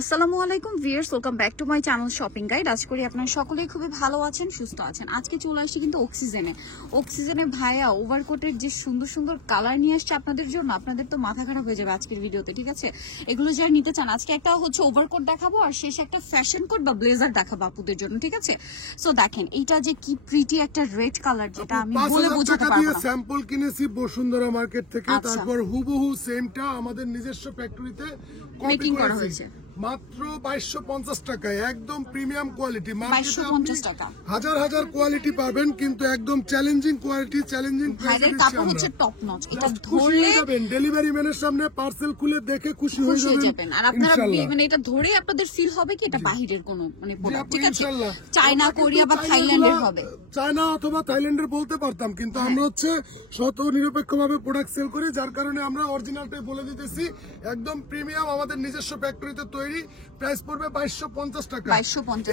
আসসালামু আলাইকুম viewers, welcome back to my channel shopping guide. আশা করি আপনারা সকলেই খুবই ভালো আছেন, সুস্থ আছেন। আজকে চলে আসছি কিন্তু অক্সিজেনে ভাইয়া ওভারকোটের যে সুন্দর সুন্দর কালার নিয়ে আসছে আপনাদের জন্য। আপনাদের তো মাথা খারাপ হয়ে যাবে আজকের ভিডিওতে, ঠিক আছে? এগুলো যারা নিতে চান, আজকে একটা হচ্ছে ওভারকোট দেখাবো আর শেষে একটা ফ্যাশন কোট বা ব্লেজার দেখাবো আপুদের জন্য, ঠিক আছে? সো দেখেন এইটা যে কি প্রিটি একটা রেড কালার, যেটা আমি বলে বোঝাতে পারবো না। স্যাম্পল কিনেছি বসুন্ধরা মার্কেট থেকে, তারপর হুবহু সেমটা আমাদের নিজস্ব ফ্যাক্টরিতে মেকিং করা হয়েছে মাত্র 2250 টাকায়, একদম প্রিমিয়াম কোয়ালিটি। 2250 টাকা হাজার হাজার কোয়ালিটি পাবেন, কিন্তু একদম চ্যালেঞ্জিং কোয়ালিটি, চ্যালেঞ্জিং ভাইদের কাপড় হচ্ছে টপ নচ। এটা ধরে যাবেন ডেলিভারি ম্যানের সামনে, পার্সেল খুলে দেখে খুশি হয়ে যাবেন। আর আপনারা মানে এটা ধরে আপনাদের ফিল হবে কি এটা বাহিরের কোনো মানে প্রোডাক্ট, ঠিক আছে? চায়না, কোরিয়া বা থাইল্যান্ডের হবে। চায়না অথবা থাইল্যান্ডের বলতে পারতাম, কিন্তু আমরা হচ্ছে শত নিরপেক্ষভাবে প্রোডাক্ট সেল করি, যার কারণে আমরা অরিজিনালটাই বলে দিতেছি। একদম প্রিমিয়াম, আমাদের নিজস্ব ফ্যাক্টরিতে তৈরি। প্রাইস পড়বে 2250 টাকা।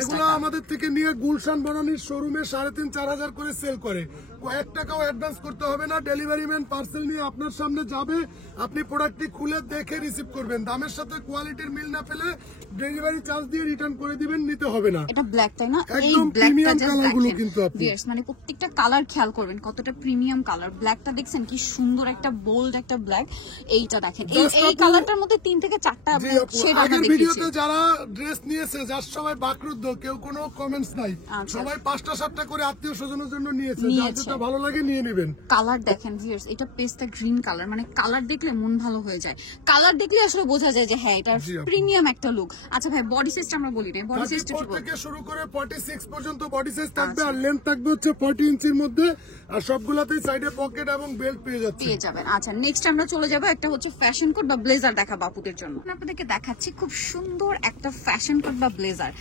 এগুলো আমাদের থেকে নিয়ে গুলশান বনানীর শোরুমে 3,500-4 হাজার করে সেল করে। 1 টাকাও অ্যাডভান্স করতে হবে না। ডেলিভারি ম্যান পার্সেল নিয়ে আপনার সামনে যাবে, আপনি প্রোডাক্টটি খুলে দেখে রিসিভ করবেন। দামের সাথে কোয়ালিটির মিল না পেলে ডেলিভারি চার্জ দিয়ে রিটার্ন করে দিবেন, নিতে হবে না। এটা ব্ল্যাক, তাই না? এই একদম প্রিমিয়াম কালারগুলো কিন্তু আপনি মানে প্রত্যেকটা কালার খেয়াল করবেন কতটা প্রিমিয়াম কালার। ব্ল্যাকটা দেখছেন কি সুন্দর, একটা বোল্ড একটা ব্ল্যাক। এইটা দেখেন, এই কালারটার মধ্যে 3 থেকে 4টা শেড আমরা দেখেছি। ভিডিওতে যারা ড্রেস নিয়েছে, যার সবাই বাকরুদ্ধ, কেউ কোনো কমেন্টস নাই, সবাই 5টা-7টা করে আত্মীয় স্বজনের জন্য নিয়েছে। যেটা ভালো লাগে নিয়ে নেবেন। কালার দেখেন ভিউয়ার্স, এটা পেস্তা গ্রিন কালার, মানে কালার দেখলে মন ভালো হয়ে যায়। কালার দেখলে আসলে বোঝা যায় যে হ্যাঁ এটা প্রিমিয়াম একটা লুক। আচ্ছা ভাই, বডি সাইজটা আমরা বলি না, বডি সাইজটা কি থেকে শুরু করে 46 পর্যন্ত বডি সাইজ থাকবে, আর লেন্থ থাকবে হচ্ছে 40 ইঞ্চির মধ্যে, আর সবগুলাতেই সাইডে পকেট এবং বেল্ট পেয়ে যাবেন। আচ্ছা, নেক্সট আমরা চলে যাব একটা হচ্ছে ফ্যাশন কোট বা ব্লেজার দেখাবো আপুদের জন্য। আপনাদেরকে দেখাচ্ছি খুব সুন্দর একটা ফ্যাশন কোট বা ব্লেজার।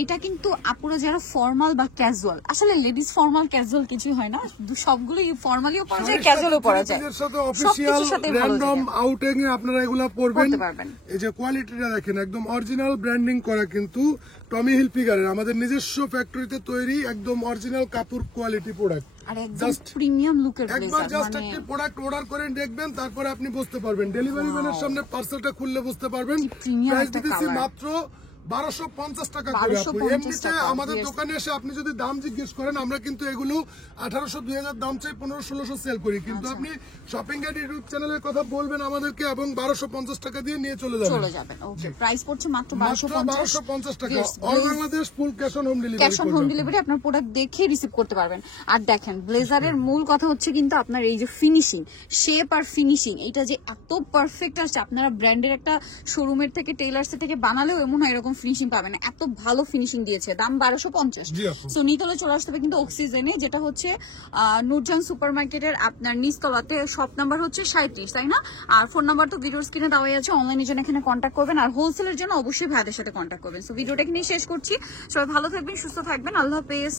এটা কিন্তু আপুরা যারা ফর্মাল বা ক্যাজুয়াল, আসলে লেডিস ফর্মাল ক্যাজুয়াল কিছু হয় না, সবগুলো ফর্মালিও পরা যায়, ক্যাজুয়ালও পরা যায়। এর সাথে অফিশিয়াল র‍্যান্ডম আউটিং এ আপনারা এগুলা পরবেন। এই যে কোয়ালিটিটা দেখেন, একদম অরিজিনাল ব্র্যান্ডিং করা, কিন্তু টমি হিলফিগারের আমাদের নিজস্ব ফ্যাক্টরিতে তৈরি, একদম অরিজিনাল কাপড় কোয়ালিটি প্রোডাক্ট। আর একদম প্রিমিয়াম লুকের ব্লেজার। একবার জাস্ট একটা প্রোডাক্ট অর্ডার করে দেখবেন, তারপরে আপনি বুঝতে পারবেন। ডেলিভারি ম্যানের সামনে পার্সেলটা খুললে বুঝতে পারবেন। প্রাইস দিতেছি মাত্র 1250 টাকা করে। এমনিতে আমাদের দোকানে এসে আপনি যদি দাম জিজ্ঞেস করেন, আমরা কিন্তু এগুলো 1800-2000 দাম চাই, 1500-1600 সেল করি, কিন্তু আপনি শপিং গাইড ইউটিউব চ্যানেলের কথা বলবেন আমাদেরকে এবং 1250 টাকা দিয়ে নিয়ে চলে যাবেন। ওকে, প্রাইস পড়ছে মাত্র 1250 টাকা। All Bangladesh full cash on home delivery. Cash on home delivery, আপনার প্রোডাক্ট দেখে রিসিভ করতে পারবেন। আর দেখেন ব্লেজারের মূল কথা হচ্ছে কিন্তু আপনার এই যে ফিনিশিং, শেপ আর ফিনিশিং, এটা যে এত পারফেক্ট আসছে। আপনারা ব্র্যান্ডের একটা শোরুমের থেকে, টেইলার্সের থেকে বানালেও এমন হয় এরকম ফিনিশিং পাবেন না, এত ভালো ফিনিশিং দিয়েছে। দাম 1250। সো নিতলে চলে আসতে হবে কিন্তু অক্সিজেনে, যেটা হচ্ছে নূরজাহান সুপার মার্কেটের আপনার নিচতলাতে। শপ নাম্বার হচ্ছে 37, তাই না? আর ফোন নাম্বার তো ভিডিওর স্ক্রিনে দেওয়াই আছে, অনলাইনের জন্য এখানে কন্ট্যাক্ট করবেন, আর হোলসেলের জন্য অবশ্যই ভাইদের সাথে কন্ট্যাক্ট করবেন। সো ভিডিওটা এখানে শেষ করছি। সবাই ভালো থাকবেন, সুস্থ থাকবেন, আল্লাহ হাফেজ।